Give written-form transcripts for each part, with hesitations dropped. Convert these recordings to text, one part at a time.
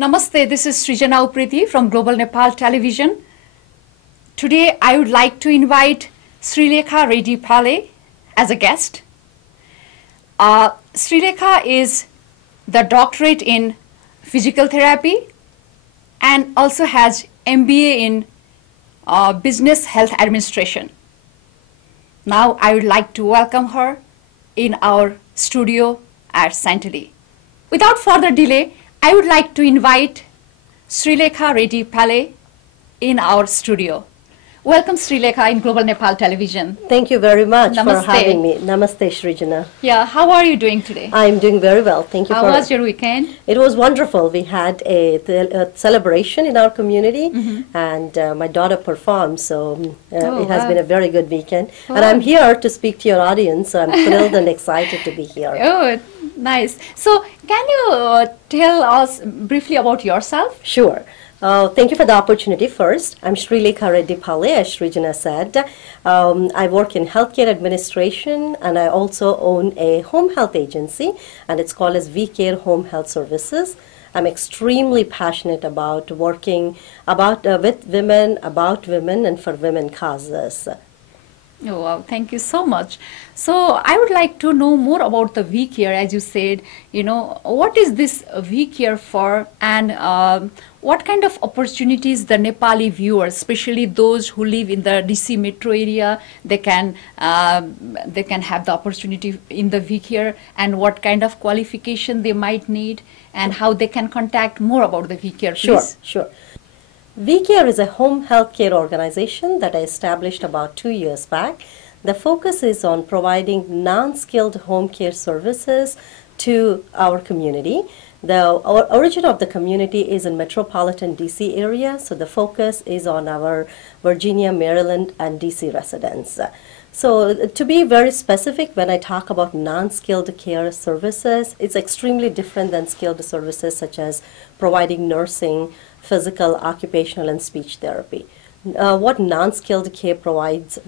Namaste, this is Srinath from Global Nepal Television. Today I would like to invite Srilekha Reddy Palle as a guest. Srilekha is the doctorate in physical therapy and also has MBA in Business Health Administration. Now I would like to welcome her in our studio at Santali. Without further delay, I would like to invite Srilekha Reddy Palle in our studio. Welcome, Srilekha, in Global Nepal Television. Thank you very much Namaste. for having me. Namaste, Srijana. Yeah, how are you doing today? I'm doing very well. Thank you. How was your weekend? It was wonderful. We had a celebration in our community, and my daughter performed, so it has been a very good weekend. Wow. And I'm here to speak to your audience, so I'm thrilled and excited to be here. Oh, nice. So, can you tell us briefly about yourself? Sure. Thank you for the opportunity first. I'm Srilekha Reddy Palle, as Srijana said. I work in healthcare administration, and I also own a home health agency, and it's called as V-Care Home Health Services. I'm extremely passionate about working with women, about women, and for women causes. Oh, wow, thank you so much. So I would like to know more about the V-Care, as you said, what is this V-Care for, and what kind of opportunities the Nepali viewers, especially those who live in the DC metro area, they can have the opportunity in the V-Care, and what kind of qualification they might need, and how they can contact more about the V-Care, please. Sure. V-Care is a home health care organization that I established about 2 years back. The focus is on providing non-skilled home care services to our community. The origin of the community is in metropolitan DC area, so the focus is on our Virginia, Maryland, and DC residents. So to be very specific, when I talk about non-skilled care services, it's extremely different than skilled services such as providing nursing, physical, occupational, and speech therapy. What non-skilled care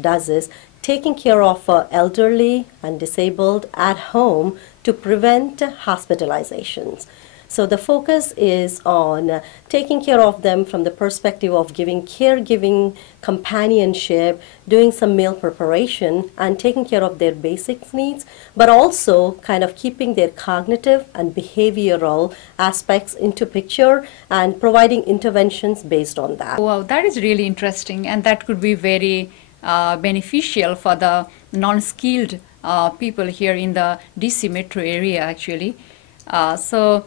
does is taking care of elderly and disabled at home to prevent hospitalizations. So the focus is on taking care of them from the perspective of giving caregiving, companionship, doing some meal preparation, and taking care of their basic needs, but also kind of keeping their cognitive and behavioral aspects into picture and providing interventions based on that. Wow, that is really interesting, and that could be very beneficial for the non-skilled people here in the DC metro area, actually. How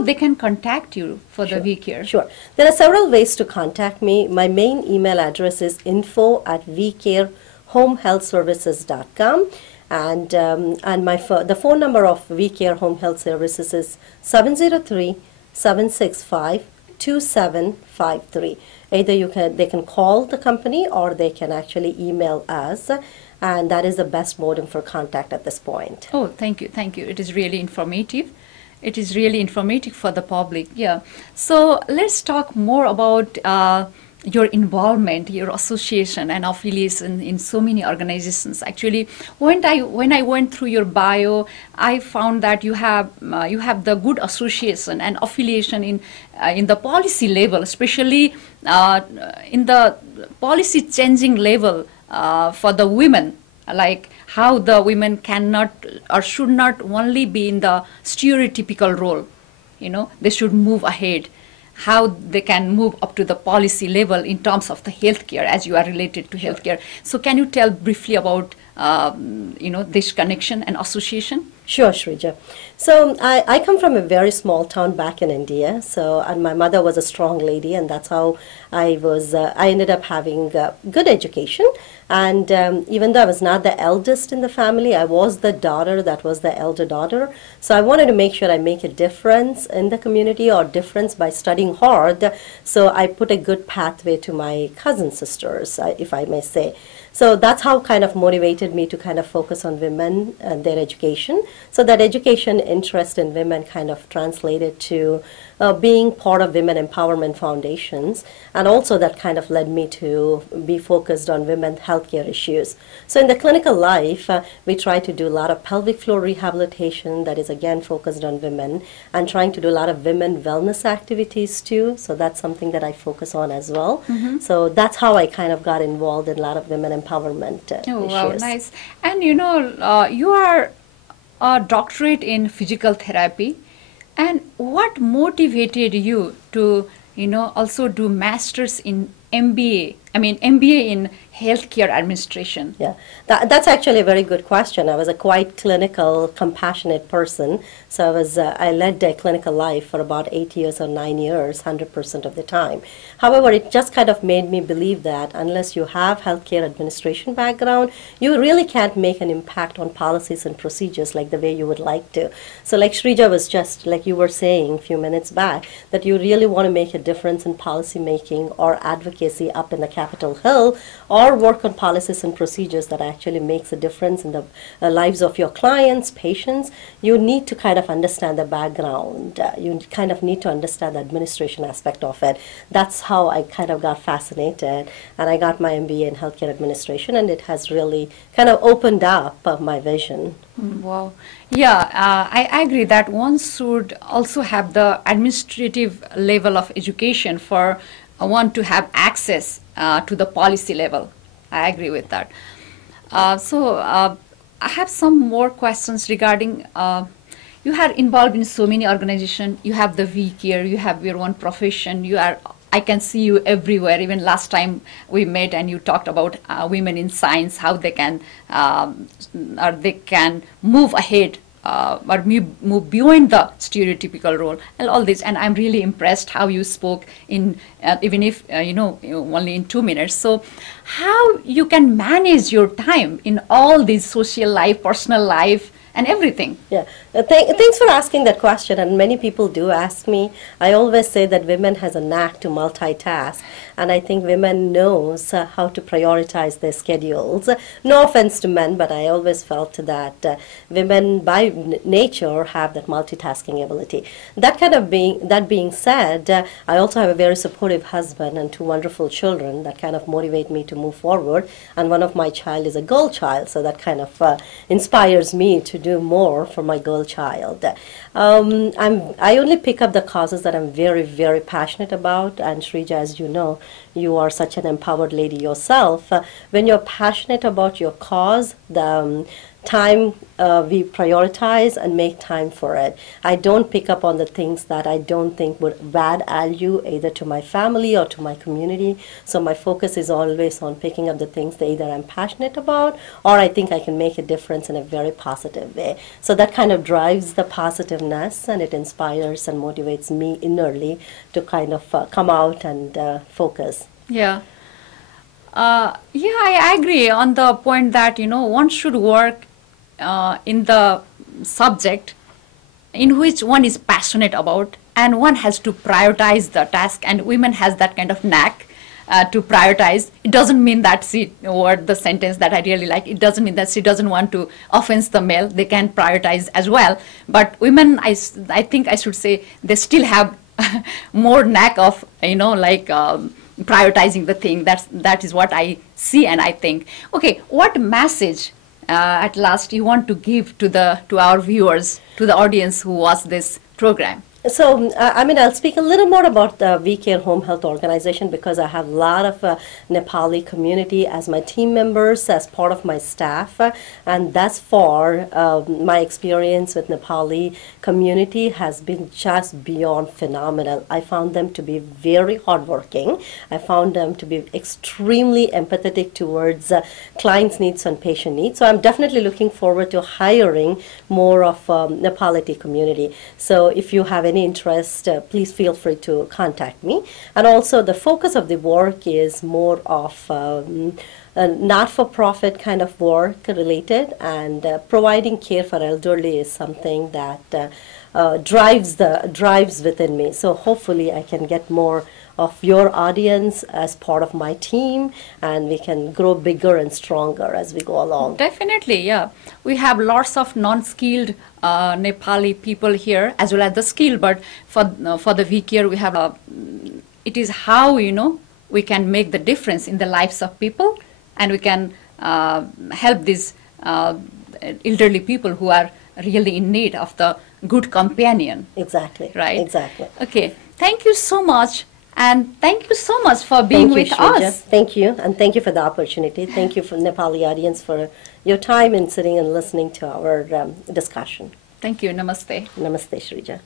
they can contact you for the V-Care? Sure. There are several ways to contact me. My main email address is info@vcarehomehealthservices.com, and the phone number of V-Care Home Health Services is 703-765-2753. Either they can call the company or they can actually email us, and that is the best modem for contact at this point. Oh, thank you. It is really informative. It is really informative for the public. Yeah. So let's talk more about your involvement, your association and affiliation in so many organizations. Actually, when I went through your bio, I found that you have the good association and affiliation in the policy level, especially in the policy changing level for the women, like how the women cannot or should not only be in the stereotypical role. They should move ahead. How they can move up to the policy level in terms of the healthcare, as you are related to healthcare. So can you tell briefly about this connection and association? Sure, Shrija. So I come from a very small town back in India. And my mother was a strong lady, and that's how I ended up having good education. And even though I was not the eldest in the family, I was the daughter that was the elder daughter. So I wanted to make sure I make a difference in the community, or difference by studying hard. So I put a good pathway to my cousin sisters, if I may say. So that's how kind of motivated me to kind of focus on women and their education. So that education interest in women kind of translated to being part of women empowerment foundations, and also that kind of led me to be focused on women's healthcare issues. So in the clinical life, we try to do a lot of pelvic floor rehabilitation that is again focused on women, and trying to do a lot of women wellness activities too. So that's something that I focus on as well. So that's how I kind of got involved in a lot of women empowerment issues. Wow, nice. And you are a doctorate in physical therapy. And what motivated you to, also do masters in MBA? I mean, MBA in healthcare administration. Yeah, that's actually a very good question. I was a quite clinical, compassionate person. So I led a clinical life for about 8 years or 9 years, 100% of the time. However, it just kind of made me believe that unless you have healthcare administration background, you really can't make an impact on policies and procedures like the way you would like to. So like Shrija was just, like you were saying a few minutes back, that you really want to make a difference in policy making or advocacy up in the Capitol Hill, or work on policies and procedures that actually makes a difference in the lives of your clients, patients, you need to kind of understand the background. You kind of need to understand the administration aspect of it. That's how I kind of got fascinated, and I got my MBA in healthcare administration, and it has really kind of opened up my vision. Wow. Yeah, I agree that one should also have the administrative level of education for one to have access to the policy level. I agree with that. I have some more questions regarding, you are involved in so many organizations, you have the VCare, you have your own profession, I can see you everywhere. Even last time we met and you talked about women in science, how they can move ahead or move beyond the stereotypical role and all this. And I'm really impressed how you spoke in, even if, only in 2 minutes. So how you can manage your time in all these social life, personal life, and everything. Yeah, thanks for asking that question, and many people do ask me. I always say that women has a knack to multitask, and I think women knows how to prioritize their schedules. No offense to men, but I always felt that women by nature have that multitasking ability. That being said, I also have a very supportive husband and 2 wonderful children that kind of motivate me to move forward, and one of my child is a girl child, so that kind of inspires me to do more for my girl child. I only pick up the causes that I'm very, very passionate about. And Shrija, as you know, you are such an empowered lady yourself. When you're passionate about your cause, the time we prioritize and make time for it. I don't pick up on the things that I don't think would add value either to my family or to my community. So my focus is always on picking up the things that either I'm passionate about or I think I can make a difference in a very positive way. So that kind of drives the positiveness, and it inspires and motivates me innerly to kind of come out and focus. Yeah. I agree on the point that, one should work in the subject in which one is passionate about, and one has to prioritize the task, and women has that kind of knack to prioritize. It doesn't mean that the sentence that I really like, it doesn't mean that she doesn't want to offense the male. They can prioritize as well. But women, I think I should say, they still have more knack of, prioritizing the thing. That is what I see and I think. Okay, what message at last you want to give to our viewers, to the audience who watch this program? So, I'll speak a little more about the VCare Home Health Organization because I have a lot of Nepali community as my team members, as part of my staff. And thus far, my experience with Nepali community has been just beyond phenomenal. I found them to be very hardworking. I found them to be extremely empathetic towards clients' needs and patient needs. So I'm definitely looking forward to hiring more of Nepali community. So if you have any interest, please feel free to contact me. And also the focus of the work is more of a not-for-profit kind of work related, and providing care for elderly is something that drives within me. So hopefully I can get more of your audience as part of my team, and we can grow bigger and stronger as we go along. Definitely, yeah. We have lots of non-skilled Nepali people here, as well as the skilled. But for the VCare, we have it is how we can make the difference in the lives of people, and we can help these elderly people who are really in need of the good companion. Exactly. Right? Exactly. Okay. Thank you so much. And thank you so much for being with us. Thank you. And thank you for the opportunity. Thank you for Nepali audience for your time in sitting and listening to our discussion. Thank you. Namaste. Namaste, Shrija.